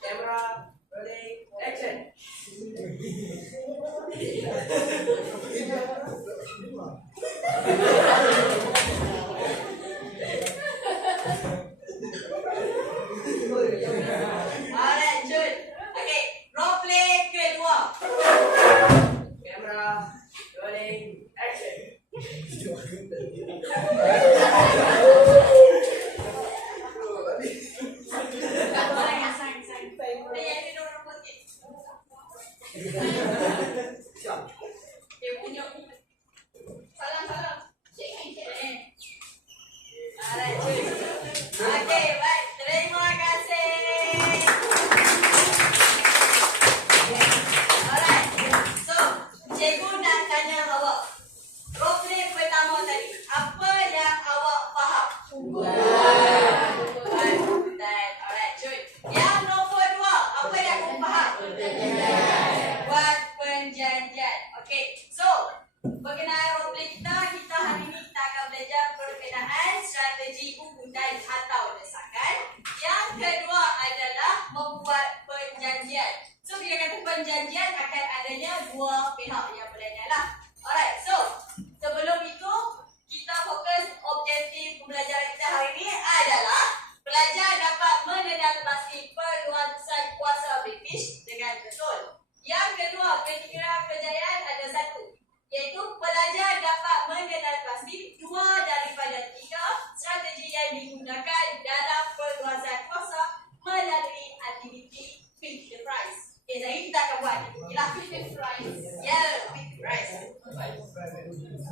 Camera, rolling, action. Alright, Jun. Okay, role play kedua. Camera, rolling, action. Okay, baik. Terima kasih. Alright. So, cikgu nak tanya awak. Role play pertama tadi, apa yang awak faham? Hutan. Alright, Jun. Yang nombor 2, apa yang awak faham? Buat perjanjian. Okay, so berkenaan role play kita hari ini kita akan belajar berkenaan strategi ugutan atau desakan. Yang kedua adalah membuat perjanjian. So bila kata perjanjian akan adanya dua pihak yang berlainan lah. Alright, so sebelum itu kita fokus objektif pembelajaran kita hari ini adalah pelajar dapat mengenal pasti perluasan kuasa British dengan betul. Yang kedua, kriteria kejayaan ada satu, iaitu pelajar dapat mengenal pasti 2 daripada 3 strategi yang digunakan dalam perluasan kuasa melalui aktiviti pick the prize. Okay, jadi kita akan buat ialah pick the prize. Yeah, pick the prize.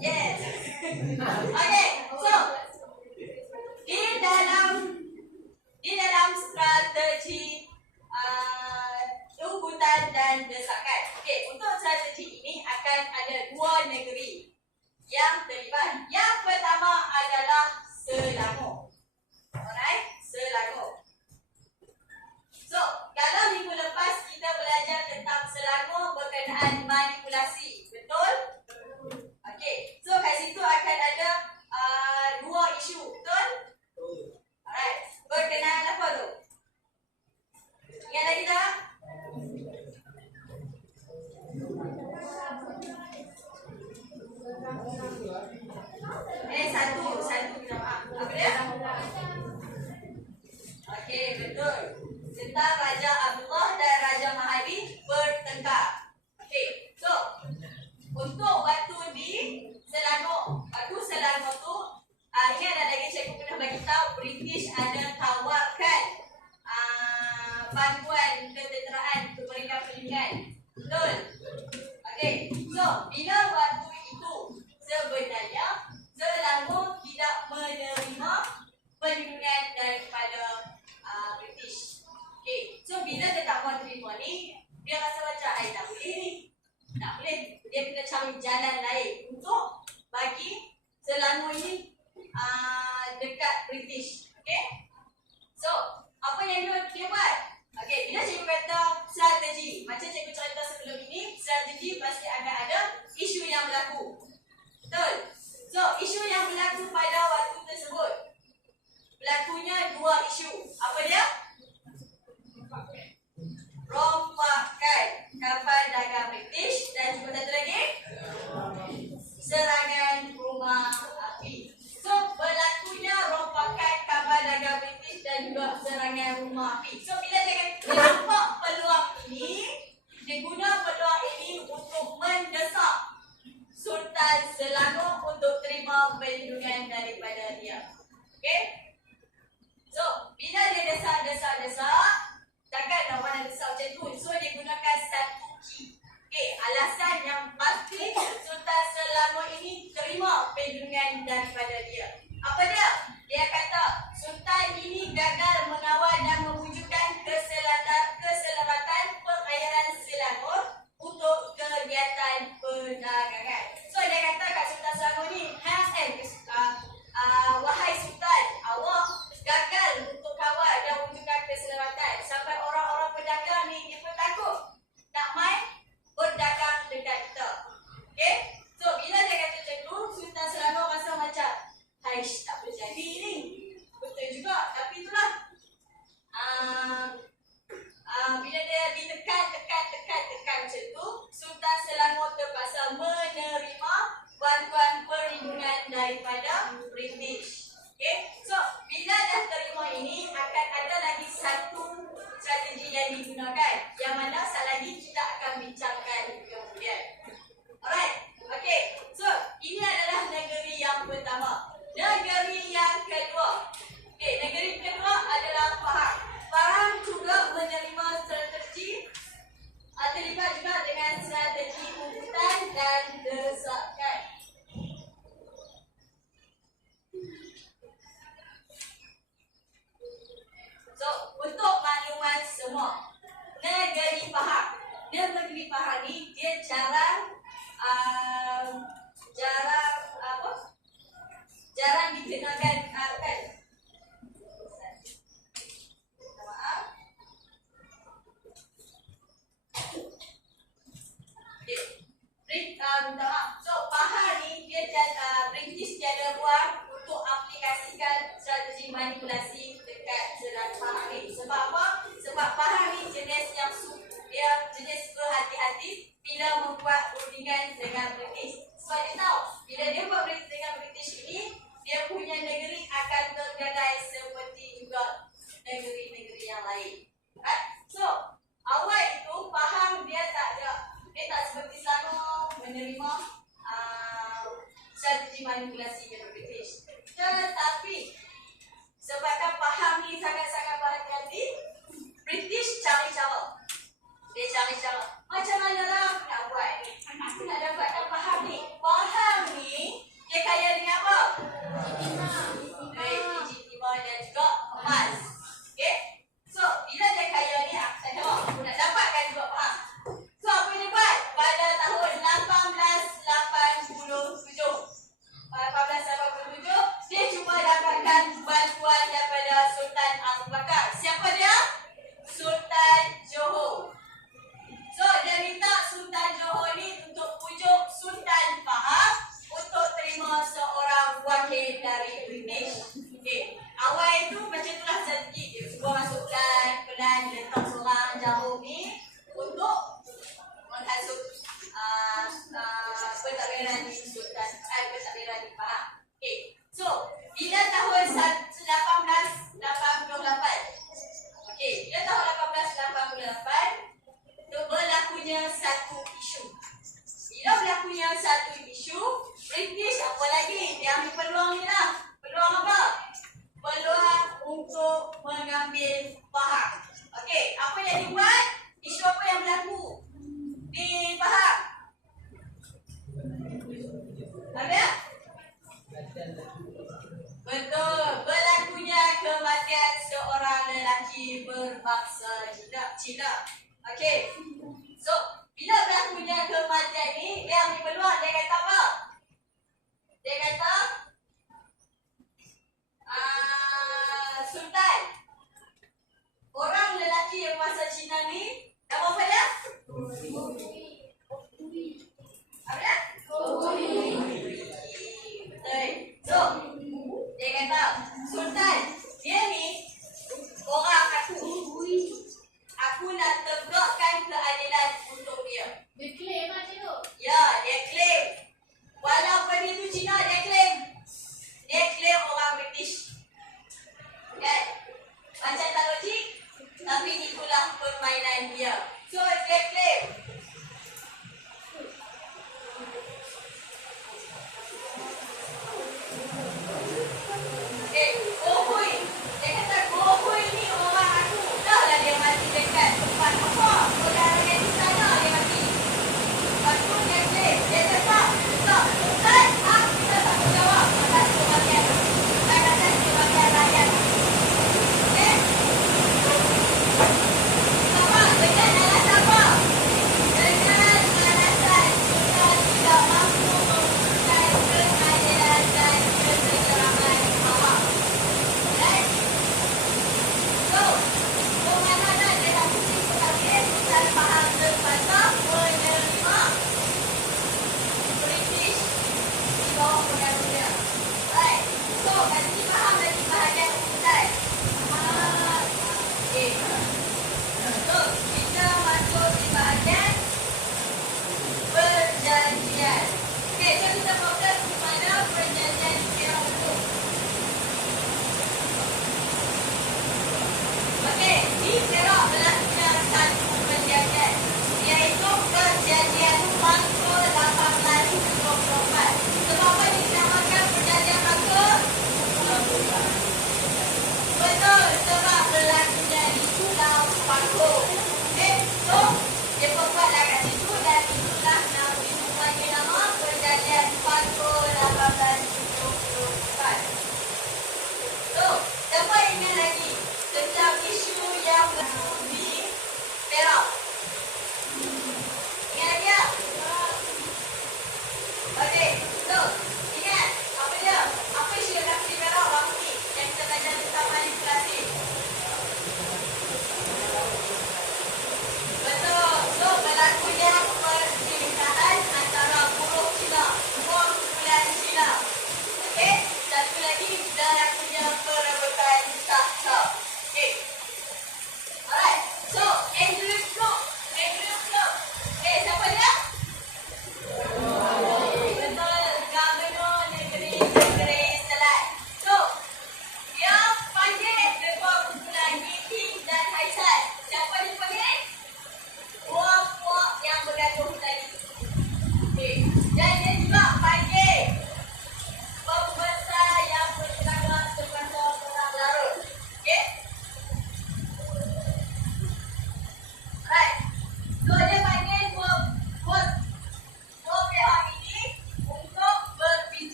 Yes. Okay, so di dalam strategi ugutan dan desakan. Okey, untuk strategi ini akan ada 2 negeri yang terlibat. Yang pertama adalah Selangor. Alright, Selangor. So, kalau minggu lepas kita belajar tentang Selangor berkenaan manipulasi, betul? Okey, so kat situ akan ada 2 isu, betul? Alright, berkenaan apa tu? Ingat lagi tak? Satu kita maaf. Apa dia? Okey, betul. Tentang Raja Abdullah dan Raja Mahadi bertengkar. Okey, so untuk waktu di Selangor, tu ingat ada lagi cikgu pernah bagi tahu British ada tawarkan bantuan ketenteraan untuk mereka perlindungan. Betul? Okey, so bila waktu itu sebenarnya Selangor tidak menerima perlindungan daripada British. Okey, so bila dia tak mahu terima ni, dia rasa macam tak boleh ni. Tak boleh. Dia kena cari jalan lain untuk bagi Selangor ini dekat British. Okey? So, apa yang dia buat? Okey, bila cikgu kata strategi, macam cikgu cerita sebelum ini, strategi pasti akan ada isu yang berlaku. Betul? So, isu yang berlaku pada waktu tersebut, berlakunya 2 isu. Apa dia? Rompakan kapal dagang British dan juga satu lagi serangan rumah api. So, berlakunya rompakan kapal dagang British dan juga serangan rumah api. So, bila dia nampak peluang ini, dia guna peluang ini untuk mendesak Sultan Selangor untuk terima perlindungan daripada dia. Okey? So, bila dia desak, takkan nak mana desak macam tu. So, dia gunakan satu key. Okey, alasan yang pasti Sultan Selangor ini terima perlindungan daripada dia. Apa dia? Dia kata Sultan ini gagal mengawal dan mewujudkan keselamatan perairan Selangor untuk kegiatan perdagangan. So, dia kata kat Sultan Selangor ni, wahai Sultan, awak gagal untuk kawal dan wujudkan keselamatan sampai orang-orang pedagang ni dia pun takut nak main berdagang dekat kita. Okay? So, bila dia kata macam tu, Sultan Selangor rasa macam, haish, tak boleh jadi ni. Betul juga, tapi itulah. Pahang ni dia jarang jarang dikenakan kan. Maaf. Minta maaf. So Pahang ni dia British tiada buat untuk aplikasikan strategi manipulasi dekat serat Pahang ni. Sebab apa? Sebab Pahang ni jenis yang dia jenis berhati-hati bila membuat rundingan dengan British. Sebab dia tahu bila dia buat dengan British ini, dia punya negeri akan tergadai seperti juga negeri-negeri yang lain. Right? So awal itu Pahang dia tak seperti Selangor menerima strategi manipulasi dari British. Tetapi sebabkan Pahang ni sangat-sangat berhati-hati, British cari cara. Dia cari cara. Macam mana lah aku nak buat ni? Aku nak dapatkan Pahang ni. Pahang ni dia kaya dengan apa? Biji timah dan juga emas. Okay? So bila dia kaya ni, aku tak tahu aku nak dapatkan juga Pahang. So apa dia buat? Pada tahun 1887 dia cuba dapatkan bantuan daripada Sultan Abu Bakar. Siapa dia? Sultan Johor. So dia minta Sultan Johor ni untuk pujuk Sultan Pahang untuk terima seorang wakil dari British. Okay. Awal itu macam itulah strategi dia. Cuba masuk pelan letak seorang Johor ni untuk menghasut pentadbiran di Sultan pentadbiran di Pahang. Okay. So bila tahun 1888, okay, bila tahun 1888 berlakunya satu isu. Bila berlakunya satu isu, British apa lagi? Dia ambil peluang ni lah. Peluang apa? Peluang untuk mengambil Pahang. Okey, apa yang dibuat? Isu apa yang berlaku di Pahang? Apa? Betul, berlakunya kematian seorang lelaki berbangsa Cina. Okey. So, bila berlakunya kematian ni, dia ambil peluang. Dia kata apa? Dia kata Sultan,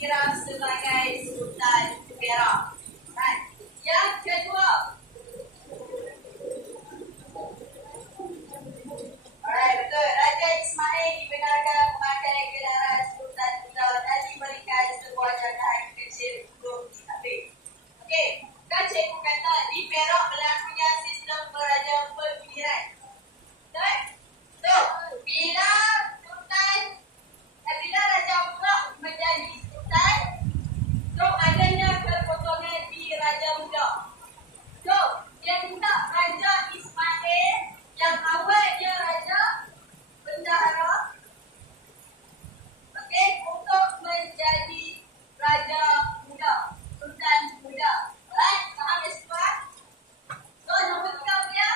dikira sebagai Sultan Perak. Right. Yang kedua, alright, betul. Raja Ismail dibenarkan memakai gelaran Sultan Kuda dan diberikan sebuah jangkaan kecil untuk diambil. Okey, kan cikgu kata di Perak berlakunya sistem peraja pemilihan. Betul? So, bila Raja Muda menjadi Sultan, so adanya kepotongan di Raja Muda. So, dia minta Raja Ismail yang awal dia Raja Bendahara, okey, untuk menjadi Raja Muda, Sultan Muda. Alright, faham ya semua? So, nombor 3 dia.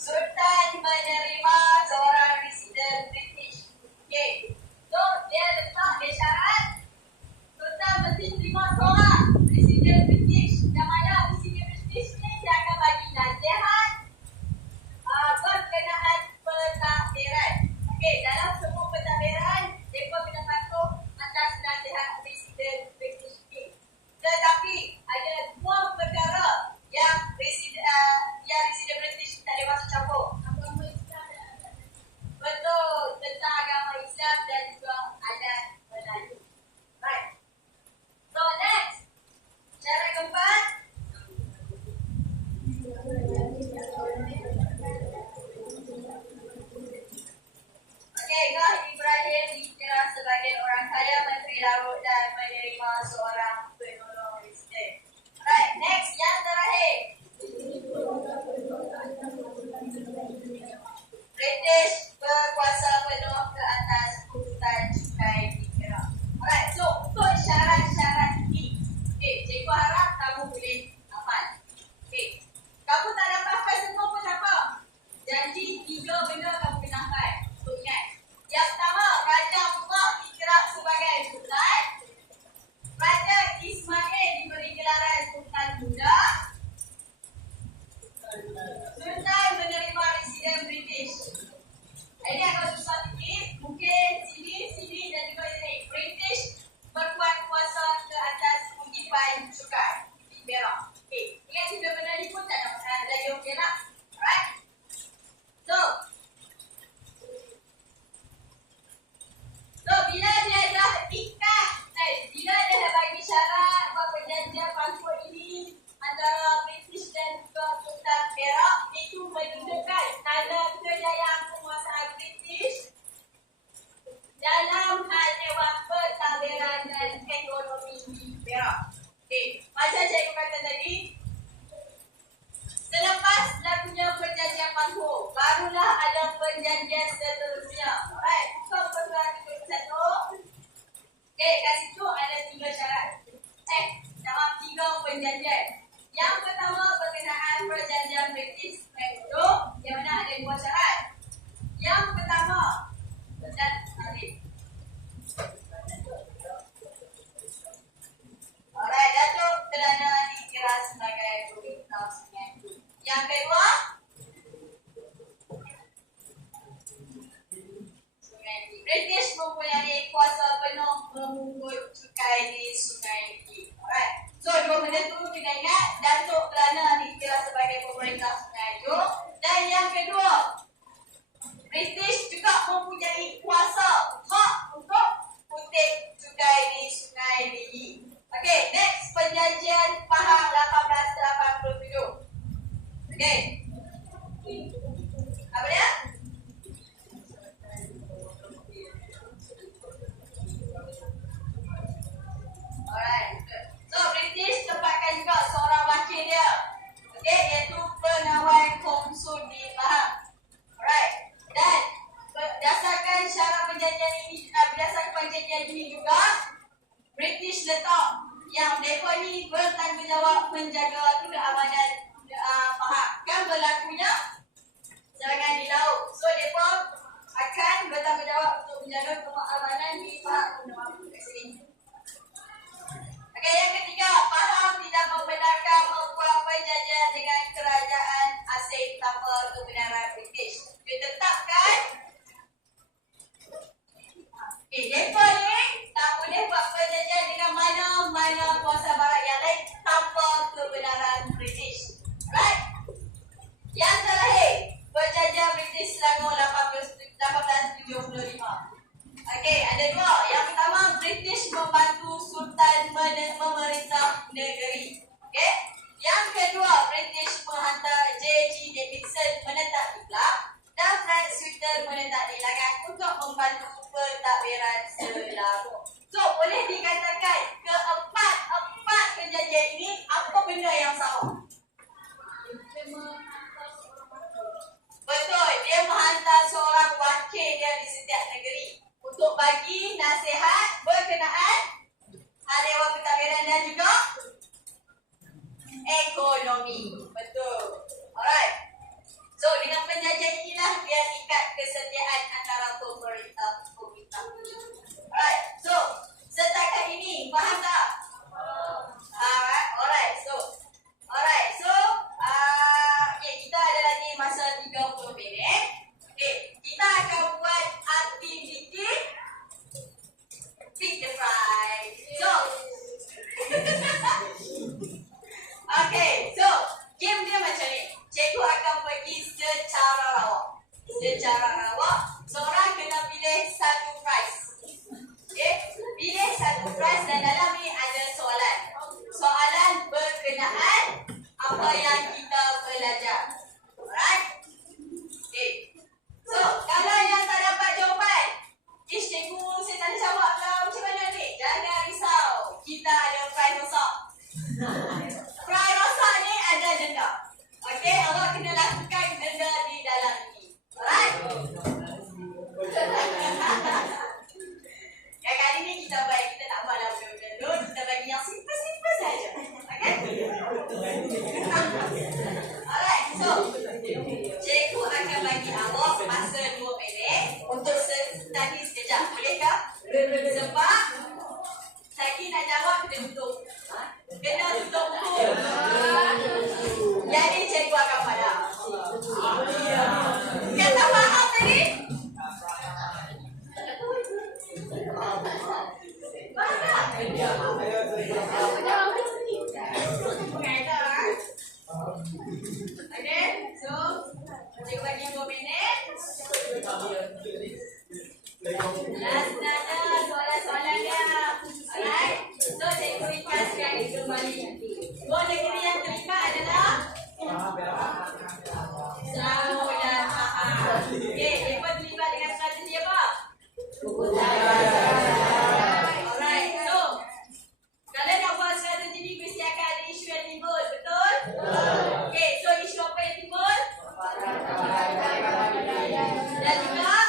Sultan menerima seorang residen British. Okey. So, dia letak dia syarat Sultan mesti terima seorang residen British. Yang mana residen British ni dia akan bagi nasihat berkenaan pentadbiran. Okey, dalam semua pentadbiran, mereka kena patuh atas nasihat residen British ni. Tetapi ada dua perkara yang residen British tak boleh masuk campur. Betul, tentang agama Islam dan juga adat Melayu. Right. So next, cara keempat. Okey, Ngah Ibrahim dikira sebagai orang kaya, menteri laut dan menerima seorang penolong residen. Right, next, yang terakhir. British berkuasa penuh ke atas pungutan cukai di Perak. Alright, so untuk syarat-syarat ini, cikgu harap kamu boleh hafal. Kamu tak dapat hafal semua pun tak apa. Janji 3 benda kamu kena hafal. So ingat, yang pertama, Raja Muda dikira sebagai Sultan. Raja Ismail diberi gelaran Sultan Muda. Sultan menerima residen British. Ini agak susah sikit. Mungkin sini dan juga ini. British berkuat kuasa ke atas kutipan cukai di Perak. Okey, ingat tiga benda ni pun tak ada masalah. Lagi okey lah. Alright. So, bila dia dah ikat, bila dia dah bagi syarat perjanjian palsu ini antara British dan juga Sultan Perak, itu menunjukkan tanda kejayaan penguasaan British dalam hal dewan pentadbiran dan ekonomi di Perak. Okey, macam cikgu kata tadi, selepas lakunya perjanjian palsu, barulah ada perjanjian seterusnya. Alright, buka peraturan 31. Okey, kat situ ada 3 syarat. Dalam 3 perjanjian. Yang pertama berkenaan perjanjian British Metro, yang mana ada 2 syarat. Yang pertama, alright, Datuk Perdana dikira sebagai pemerintah Sungai Dulu. Yang kedua, British mempunyai kuasa penuh memungut cukai di Sungai Dulu. Alright. So, 2 benda tu kena ingat, Datuk Perdana dikira sebagai pemerintah Sungai Dulu. Dan yang kedua, British juga mempunyai kuasa hak untuk kutip cukai di Sungai Dulu. Okey, next, perjanjian Pahang 1887. Okey. Apa dia? Alright. So, British tempatkan juga seorang wakil dia. Okey, iaitu pengawal konsul di Pahang. Alright. Dan berdasarkan syarat perjanjian ini juga, British letak yang mereka ni bertanggungjawab menjaga keamanan Pahang. Kan berlakunya serangan di laut. So, mereka akan bertanggungjawab untuk menjaga keamanan di Pahang. Okey, yang ketiga, Pahang tidak membenarkan membuat perjanjian dengan kerajaan asing tanpa kebenaran British. Ditetapkan Selangor 1875. Okey, ada dua. Yang pertama, British membantu Sultan memerintah negeri. Okey. Yang kedua, British menghantar J.G. Davidson menetap di Kelang dan Frank Sweeter menetap di Langan untuk membantu pentadbiran Selangor. So, boleh dikatakan keempat perjanjian ini apa benda yang sama? Betul, dia menghantar seorang wakil dia di setiap negeri untuk bagi nasihat berkenaan hal ehwal pentadbiran dan juga ekonomi. Betul. Alright. So, dengan perjanjian inilah dia ikat kesetiaan antara pemerintah. Alright. So, setakat ini faham tak? Alright. So, okay, kita ada lagi masa 30 minit. Okay, kita akan buat aktiviti pick the prize. So, okay, so game dia macam ni. Cikgu akan pergi secara rawak. Seorang kena pilih satu prize. Okay, pilih satu prize dan dalam ni ada soalan. Soalan berkenaan apa yang kita belajar. Alright? Okay. So, kalau yang tak dapat jawapan, cikgu saya tak ada jawab lah. Macam mana ni? Jangan risau. Kita ada prize rosak. Prize rosak ni ada denda. Okey, awak kena lakukan denda di dalam ini. Alright? Ya, kali ni kita tak buat lah benda-benda dulu. Kita bagi yang simple saja. Okey? Alright, so cikgu akan bagi awak masa 2 minit untuk study sekejap. Bolehkah? Sebab Saki nak jawab kena tutup. Kena tutup buku. Jadi cikgu akan padam. Yang tak faham tadi? Okay, so cikgu bagi 2 minit. Last nada soalan-soalan dia. Alright, so cikgu ringkaskan kembali. 2 negeri yang terima adalah Selangor dan Pahang. Okay, mereka terlibat dengan strategi apa? Alright, so kalau nak buat strategi ni mesti akan ada isu yang timbul, betul? Okay, so isu apa yang timbul? Dan juga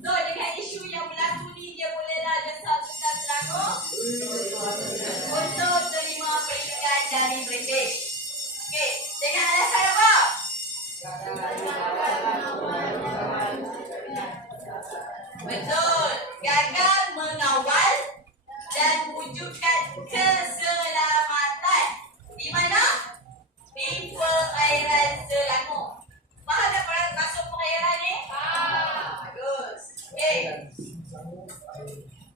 so dengan isu yang berlaku ni dia bolehlah desak Sultan Selangor untuk terima peringatan dari British. Okay, dengan alasan apa? Betul, gagal mengawal dan wujudkan keselamatan. Di mana? Di perairan Selangor. Faham tak masuk perairan ni? Bagus. Okay.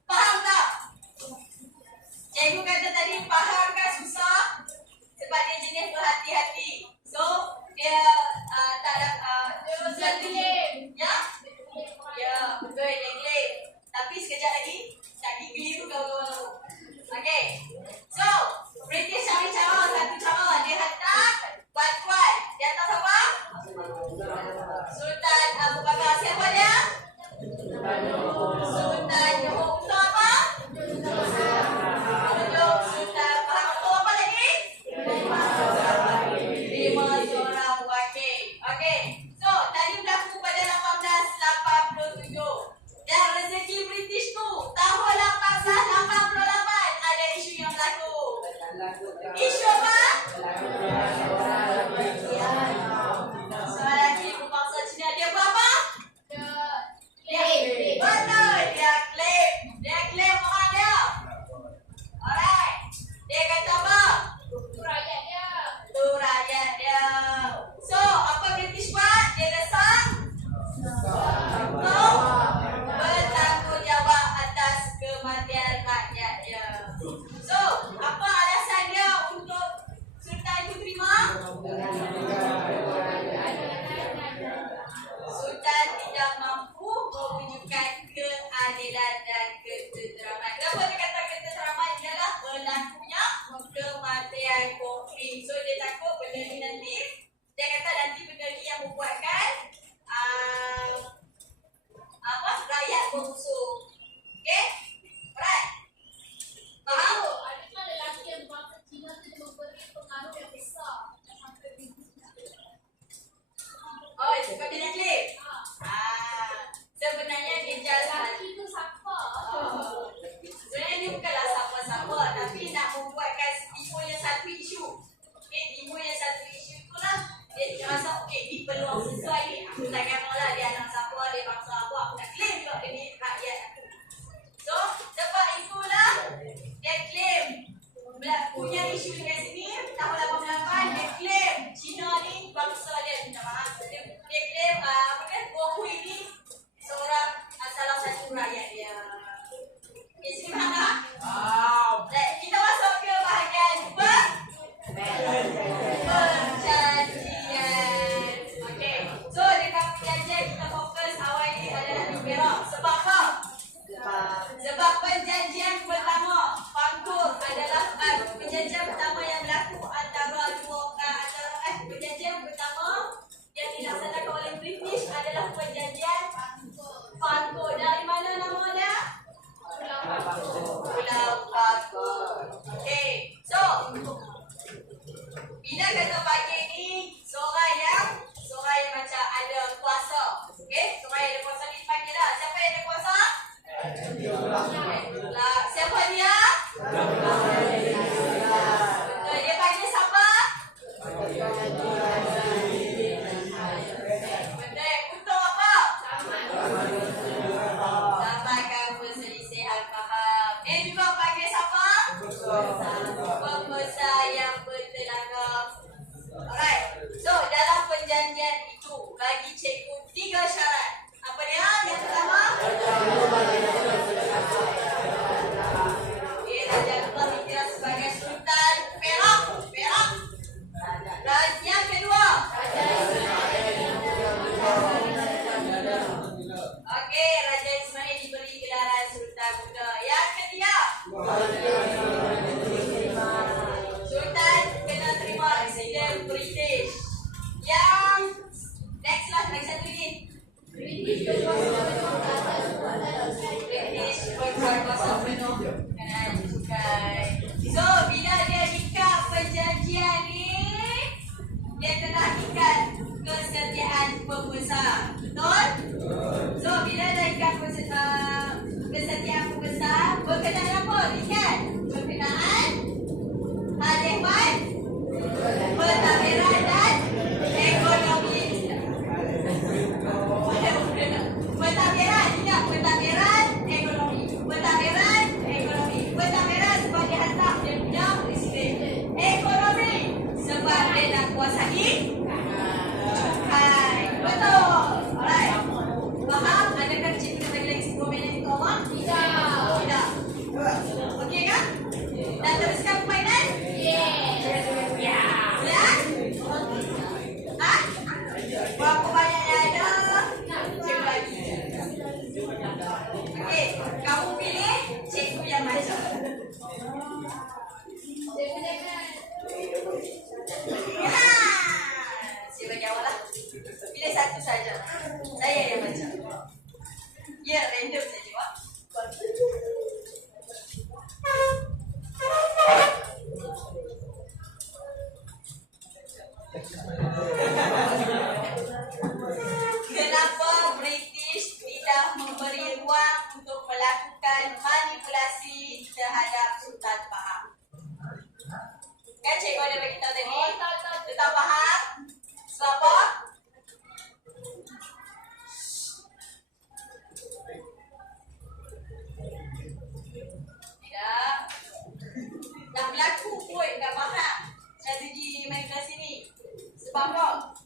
Faham tak? Cikgu kata tadi faham kan susah? Sebab dia jenis berhati-hati. So, dia tak ada strategi. Ya? Ya, betul, dia claim. Tapi sekejap lagi, tak keliru kawan-kawan aku. Okay? Okey, supaya ada kuasa ni panggil dah. Siapa yang ada kuasa? Siapa dia? Betul, dia panggil siapa? Betul, untuk apa? Sampaikan perselisihan faham. Dia juga panggil siapa? Pembesar yang bertenaga. Alright, so dalam perjanjian itu bagi cikgu 3 syarat. Apa dia? Yang pertama, Raja Allah dikira sebagai Sultan Perak. Dan yang kedua, okey, Raja Ismail diberi gelaran Sultan Muda. Yang ketiga, Sultan kena terima Presiden British. Yang next lah, lagi satu lagi. British berkuasa penuh kerana cukai. So, bila dia ikat perjanjian ni, dia telah ikat kesetiaan pembesar. Betul? So, bila dia ikat kesetiaan pembesar, berkenaan apa? Ikat berkenaan hal ehwal, pentadbiran dan ekonomi. Pentadbiran, tidak pentadbiran ekonomi. Pentadbiran sebab dia hantar dia punya presiden. Ekonomi sebab dia nak kuasai cukai. Betul. Alright. Faham? Adakah cikgu nak bagi lagi 10 minit untuk awak? Tidak. Okey kan? Dah teruskan permainan? Ya. Ha? Berapa banyak yang ada? Cikgu bagi. Okey, kamu pilih cikgu yang mana? Saya bagi awak lah. Pilih satu saja. Saya yang baca. Ya, random saja, Wak. Kenapa British tidak memberi ruang untuk melakukan manipulasi terhadap Sultan Pahang? Kan cikgu ada bagi tahu tadi? Sultan Pahang sebab apa? Tidak. Dah berlaku pun dah faham strategi manipulasi ni. Sebab apa?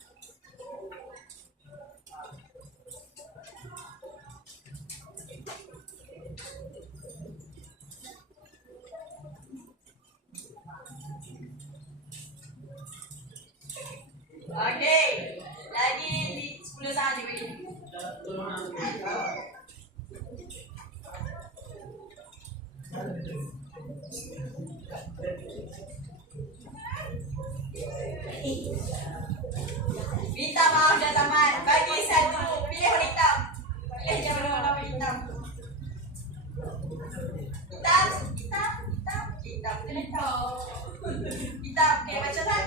Okey, lagi 10 saat je bagi. Minta maaf dah tamat. Bagi satu. Pilih warna hitam. Pilih yang warna hitam. Hitam. Hitam. Okey, baca tak?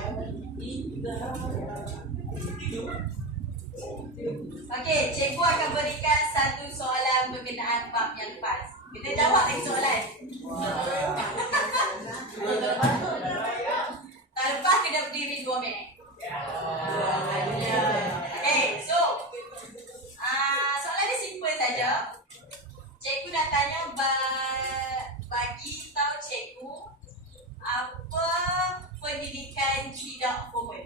Okey, cikgu akan berikan satu soalan berkenaan bab yang lepas. Kita jawab lagi soalan. Tak lepas kena berdiri 2 minit. Okay, so soalan ni simple saja. Cikgu nak tanya bagi tahu cikgu apa pendidikan tidak formal.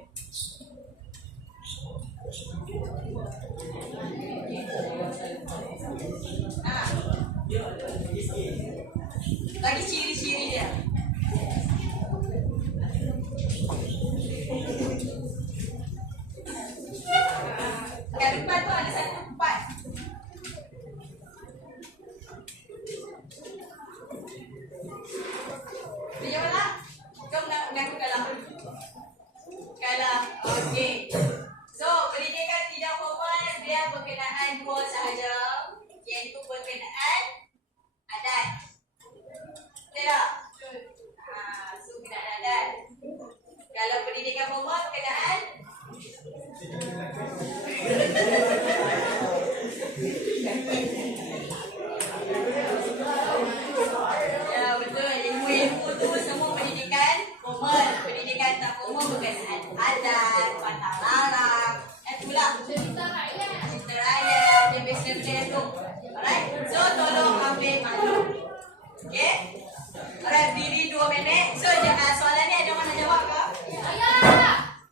Bagi ciri-ciri dia. Kat depan tu ada satu tempat. Dia mana? Kau mengaku kalah. Okey. So, pendidikan tidak formal dia berkenaan 2 sahaja, iaitu berkenaan adat. Betul tak? So berkenaan adat. Kalau pendidikan formal berkenaan benda-benda yang tu. Alright, so tolong ambil maklum. Okay. Alright, berdiri 2 minit. So soalan ni ada orang nak jawab ke?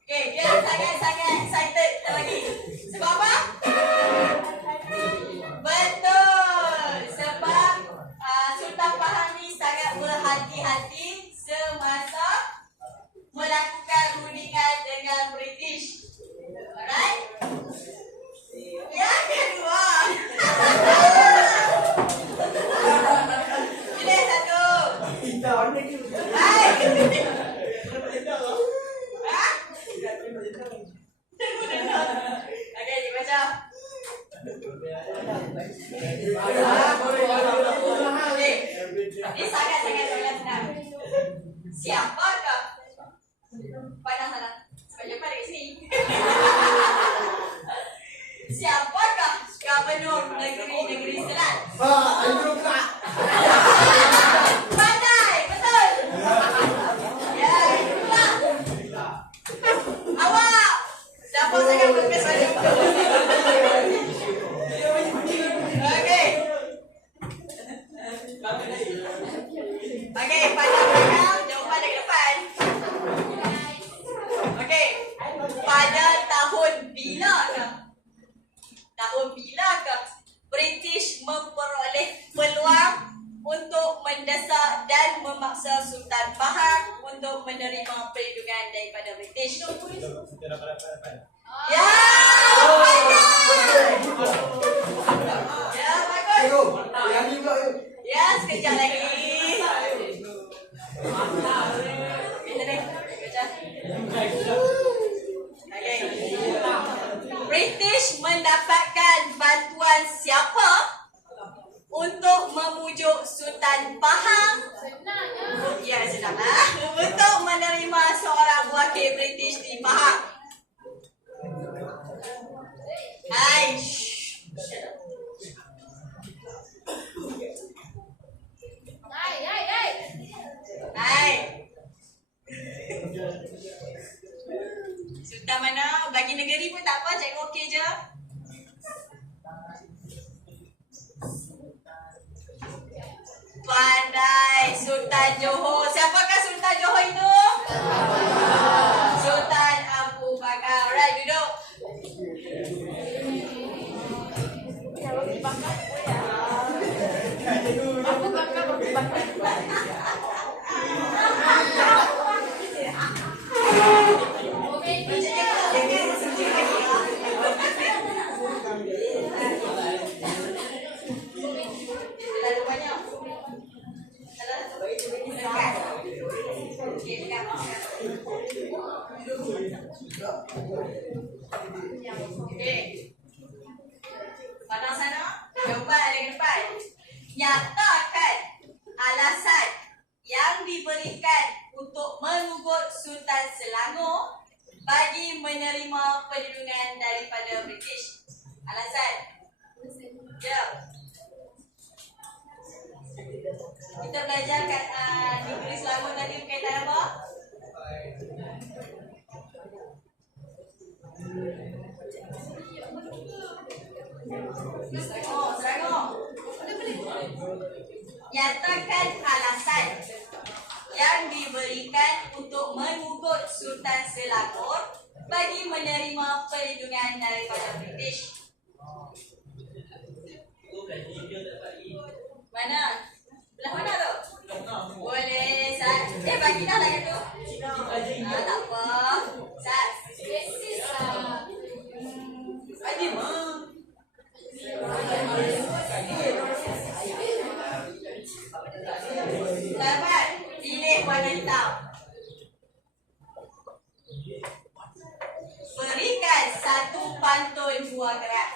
Okay, dia sangat-sangat excited kita lagi. Sebab apa? Betul. Sebab Sultan Pahang ni sangat berhati-hati semasa melakukan rundingan dengan British. Alright? Yang kedua. Pilih satu. Hai. Okay, cikgu baca. Ini sangat-sangat senang. Siapakah? Pandang sana. Sebab Jepang dekat sini. Siapakah Gubernur Negeri Selat? Pandai, betul. Ya, itulah. Awak. Siapa sangat fokus pada itu? Okey. Okey, pandang belakang, jawapan dekat depan. Okey. Pada tahun bilakah? Tahun bilakah British memperoleh peluang untuk mendesak dan memaksa Sultan Pahang untuk menerima perlindungan daripada British? Ya, ya, bagus. Ya, sekejap lagi. Okay. British mendapatkan bantuan siapa untuk memujuk Sultan Pahang? Ya, senanglah. Untuk menerima seorang wakil British di Pahang. Aish. Hai. Sultan mana? Bagi negeri pun tak apa, cikgu okey je. Pandai, Sultan Johor. Siapakah Sultan Johor itu? Sultan Abu Bakar. Alright, duduk. Okey. Pandang sana. Jawapan ada ke depan. Nyatakan alasan yang diberikan untuk menugut Sultan Selangor bagi menerima perlindungan daripada British. Alasan. Ya. Kita belajar kat negeri Selangor tadi berkaitan apa? Selangor. Nyatakan alasan yang diberikan untuk menugut Sultan Selangor bagi menerima perlindungan daripada British. Mana? Belah mana tu? Boleh, Sat. Bagi dah lah tu. Tak apa. Sat. Bagi mah. Sahabat, pilih warna hitam. Berikan satu pantun buah gerak.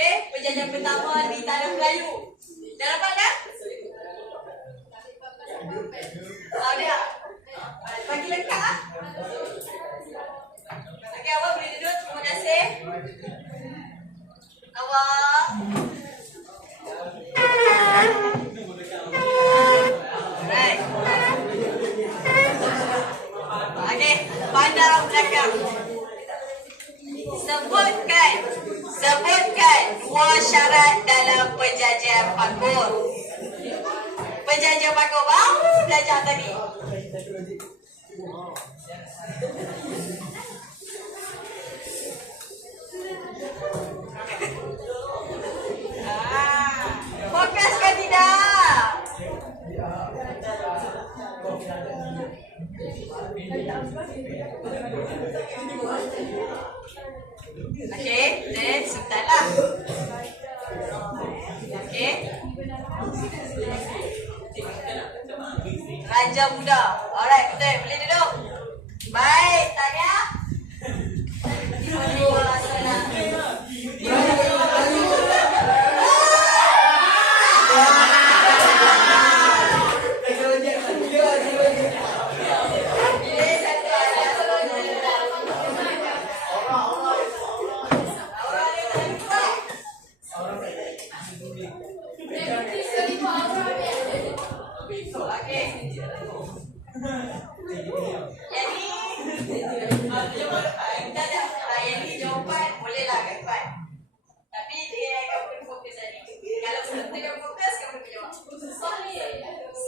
Okey, perjanjian pertama di Tanah Melayu. Dah dapat dah? Dah. Bagi lengkap ah. Okey, awak boleh duduk. Terima kasih. Awak. Alright. Okey, pandang belakang. Sebutkan dua syarat dalam perjanjian Pakur. Perjanjian Pakur baru belajar tadi. Fokus ke tidak? Okey, then sebentarlah. Okey. Raja muda. Alright, betul. Boleh duduk. Baik, Tanya.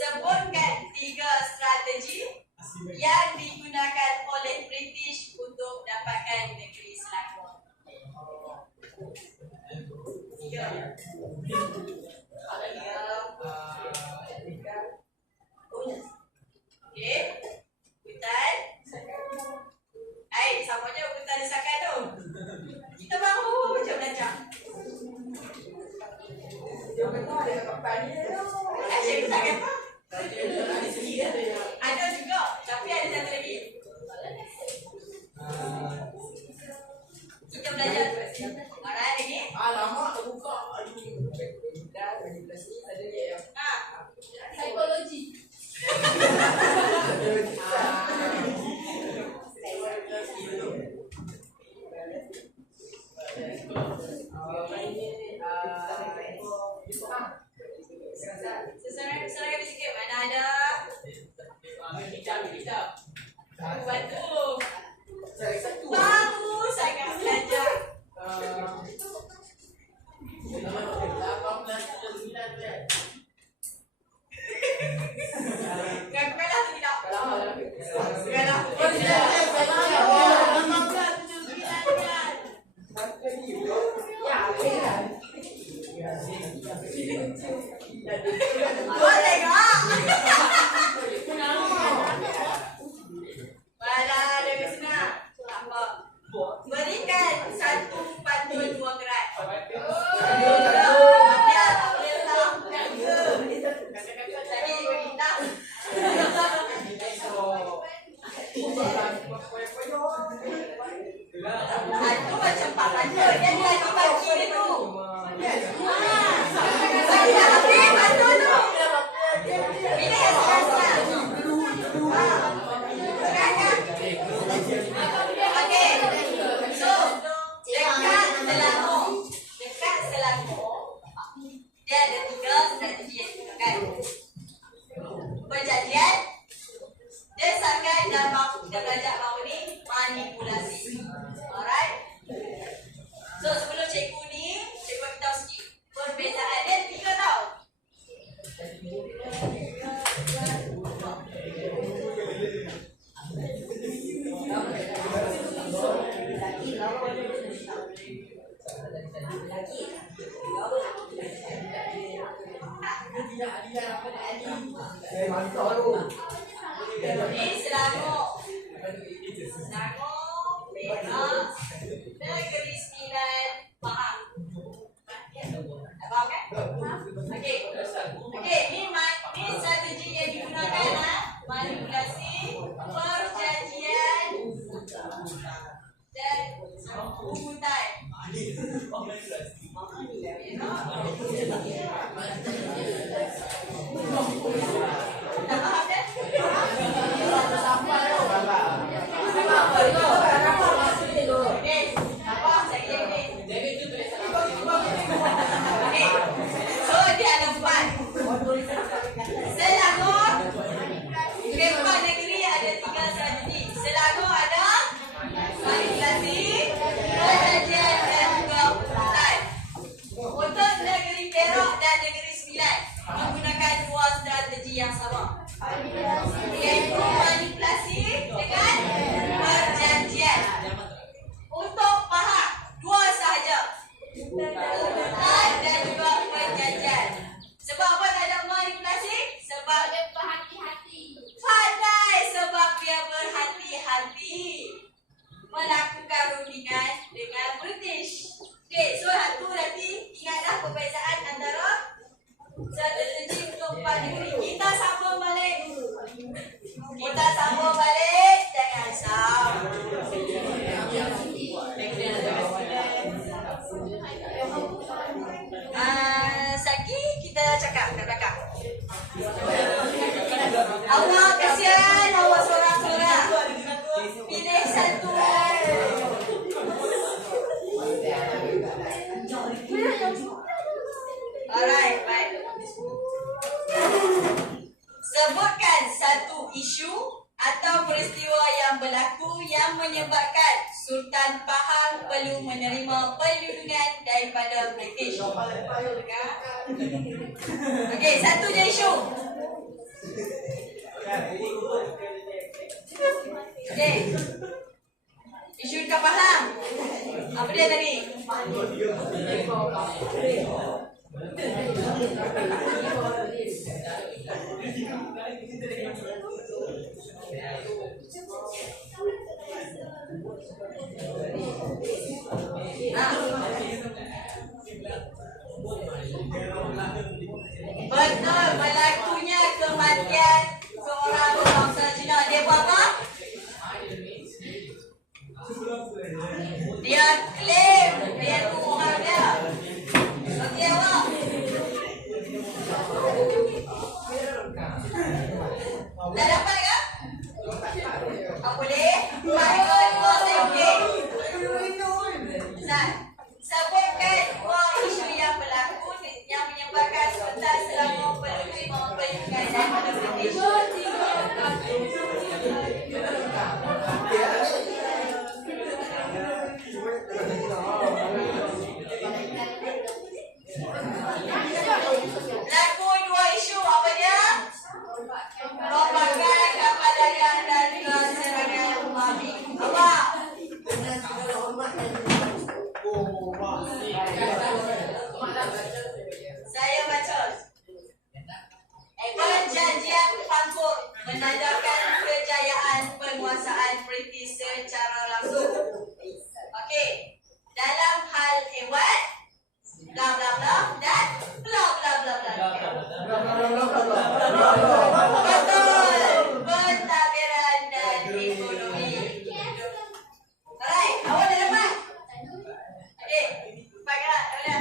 Sebutkan 3 strategi yang digunakan oleh British untuk dapatkan negeri Selangor. 3. Okey. Hutan. Sama je hutan desakan tu. Kita baru je belajar. Asyik desakan apa? Ada juga, tapi ada satu lagi. Kita belajar. Alright, lagi. Lama tak buka. Psikologi. Seserang sikit, mana ada? Bantu. Baru sangat belajar. Ngaku kalah atau tidak? Boleh tak? Malah dengan senang. Tak apa. Berikan satu pantun 2 kerat. Lagi berintah. Itu macam Pak Raja. Dia lagi pagi dia tu. Saya dah habis pantun tu. Bila yang senang-senang. Sekarang. Okey. So, dekat Selangor. Dia ada 3 strategi yang digunakan. Perjanjian, desakan dan kita belajar baru ni manipulasi. Alright. So sebelum cikgu ni, cikgu bagi tahu sikit. Perbezaan dia 3 tau. Ini Selangor. Perak, Negeri Sembilan, Pahang. Faham kan? Okey. Ni strategi yang digunakan manipulasi, perjanjian dan pungutan. cakap kat belakang. Awak kasihan, awak seorang-seorang. Pilih satu. Alright, baik. Sebutkan satu isu atau peristiwa yang berlaku yang menyebabkan Sultan Pahang perlu menerima perlindungan daripada British. Okey, satu je isu. Okey. Isu dekat Pahang. Apa dia tadi? Betul, berlakunya kematian seorang bangsa Cina. Dia buat apa? Dia claim dia tu orang dia. Okey awak. Dah dapat ke? Tak boleh? Baik, dua saya okey. Sebutkan dua isu yang berlaku yang menyebabkan Sultan Selangor perlu terima perlindungan daripada British. Berlaku dua isu, apa dia? Propaganda kapal dagang dan serangan babi. Awak. Saya baca. Perjanjian Pangkor menandakan kejayaan penguasaan British secara langsung. Okey. Dalam hal hewan, bla bla bla dan bla bla bla bla. Betul. Pentadbiran dan ekonomi. Alright, awak dah dapat? Okey. Cepat gerak, dah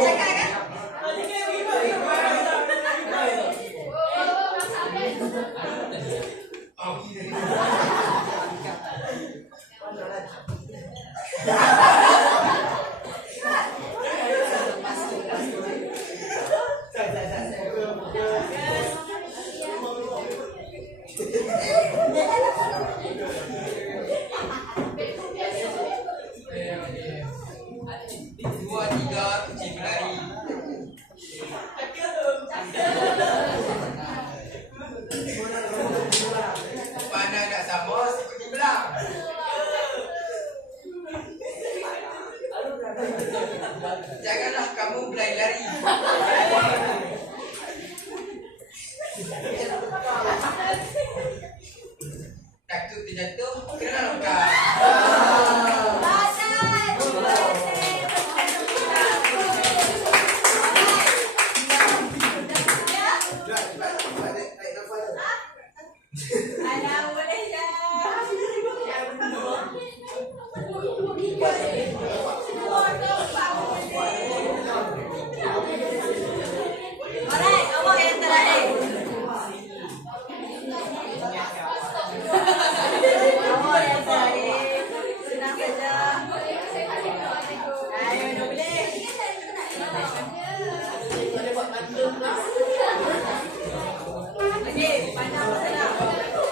cakap kan? Janganlah kamu berlari. Takut terjatuh, kena longkang.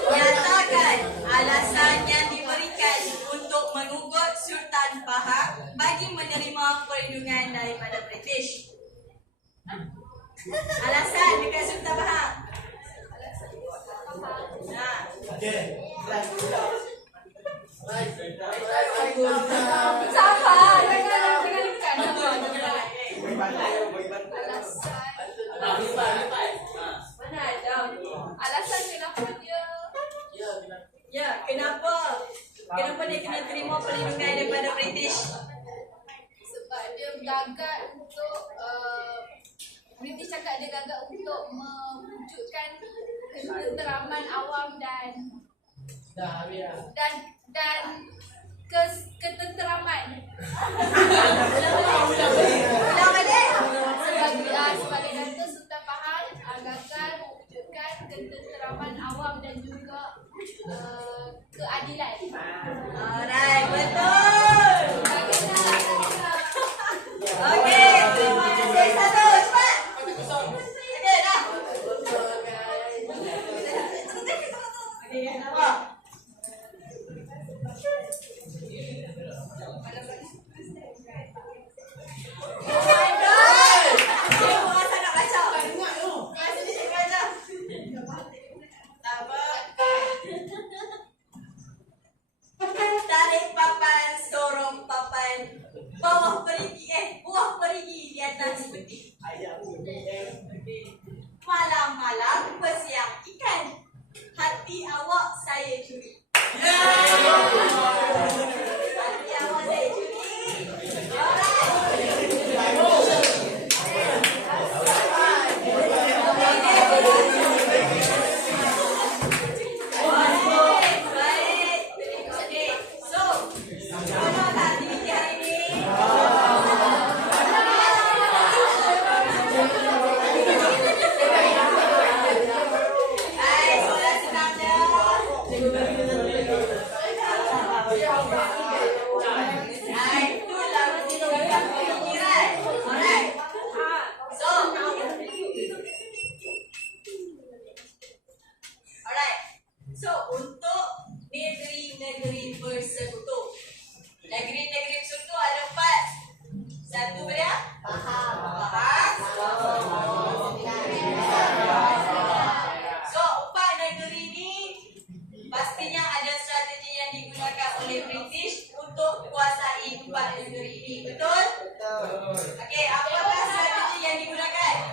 Nyatakan alasan yang diberikan untuk mengugut Sultan Pahang bagi menerima perlindungan daripada British. Alasan dekat Sultan Pahang. Sabar, jangan lukan. Mana ada? Alasan kenapa dia? Ya, kenapa dia kena terima perlindungan daripada British? Sebab dia gagal untuk British cakap dia gagal untuk mewujudkan ketenteraman awam dan ketenteraman. Ulang balik. Sebagai kata Sultan Pahang gagal mewujudkan ketenteraman awam dan juga keadilan. Alright, betul. Okey, terima kasih. Satu, cepat. Okey, dah. Okey, apa? Oh my God. Cikgu asal nak baca. Cikgu baca. Tak apa. Tarik papan, sorong papan, buah perigi di atas peti. Malam-malam bersiap ikan, hati awak saya curi. Hati awak saya curi. So, untuk negeri-negeri bersekutu. Negeri-negeri bersekutu ada 4. Satu dia? Pahang. So, 4 negeri ni pastinya ada strategi yang digunakan oleh British untuk kuasai 4 negeri ini. Betul? Okey, apakah strategi yang digunakan?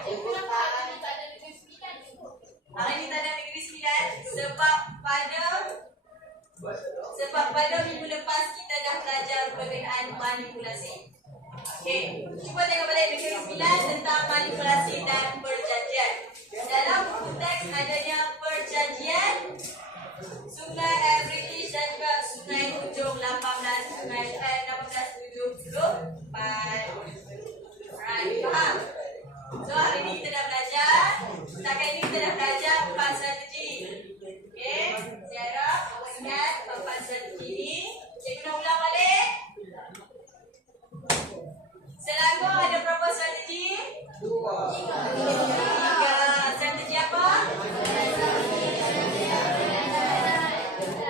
Hari ini tak ada negeri 9 sebab pada minggu lepas kita dah belajar berkenaan manipulasi. Okey, cuba tengok balik negeri 9 tentang manipulasi dan perjanjian. Dalam buku teks adanya perjanjian Sungai British dan juga Sungai Hujung 1874. Alright, faham? So hari ini kita dah belajar. Setakat ini kita dah belajar 4 strategi. Okey, saya harap awak ingat 4 strategi ni. Cikgu nak ulang balik. Selangor ada berapa strategi? 3. Strategi apa?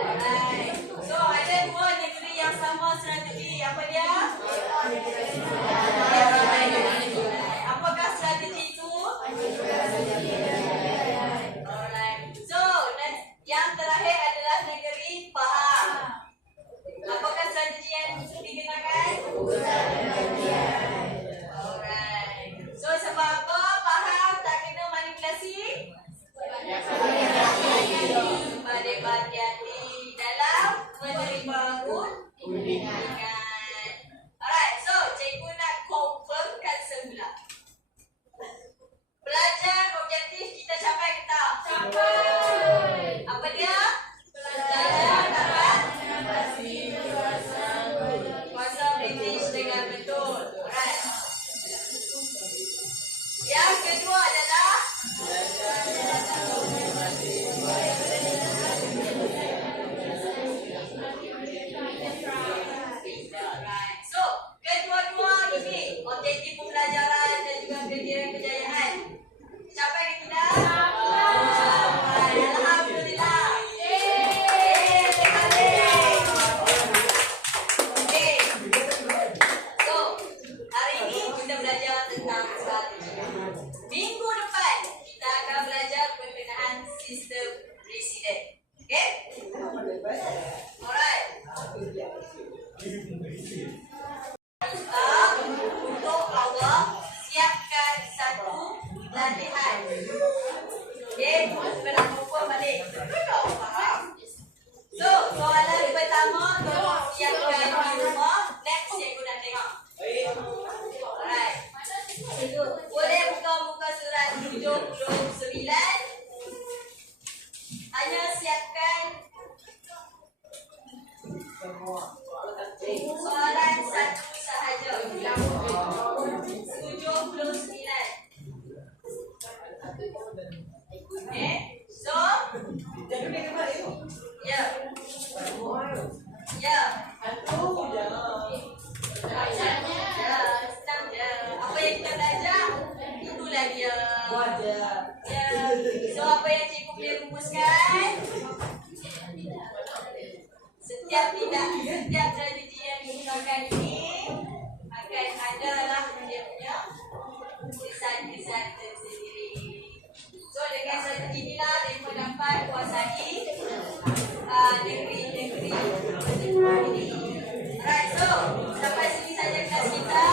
Alright. So ada 2 negeri yang sama strategi. Apa dia? Apakah strategi itu? Alright. So, yang terakhir adalah negeri Pahang. Apakah strategi yang digunakan? Alright. So, sebab apa Pahang tak kena manipulasi? Sebab dia berhati-hati dalam menerima undian. Alright. So, cikgu nak confirmkan semula. Belajar objektif kita capai ke tak? Capai. Apa dia? Belajar dapat kuasa British dengan betul. Alright. Yang kedua adalah Alright. So, kedua-dua ini objektif pembelajaran dan juga kejayaan. Capai ke tidak? Capai. Alhamdulillah. Okay. So, hari ini kita belajar tentang strategi. Minggu depan kita akan belajar berkenaan sistem presiden. Okay? Alright. Untuk awak siapkan satu latihan. Okay, sebenarnya buku balik. Faham? So, soalan pertama tolong siapkan di rumah. Next cikgu nak tengok. Alright. Boleh buka muka surat 79. Hanya siapkan setiap tradisi yang digunakan ini akan adalah dia punya kesan-kesan tersendiri. So dengan strategi inilah mereka dapat kuasai negeri-negeri ini. Alright, so sampai sini saja kelas kita.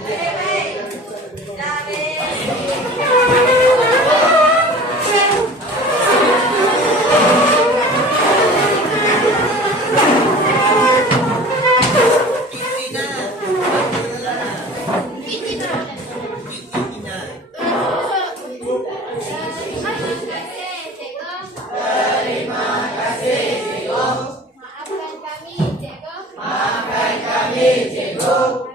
Okay, baik. Dah habis. Terima kasih, cikgu. Maafkan kami, cikgu. Maafkan kami, cikgu.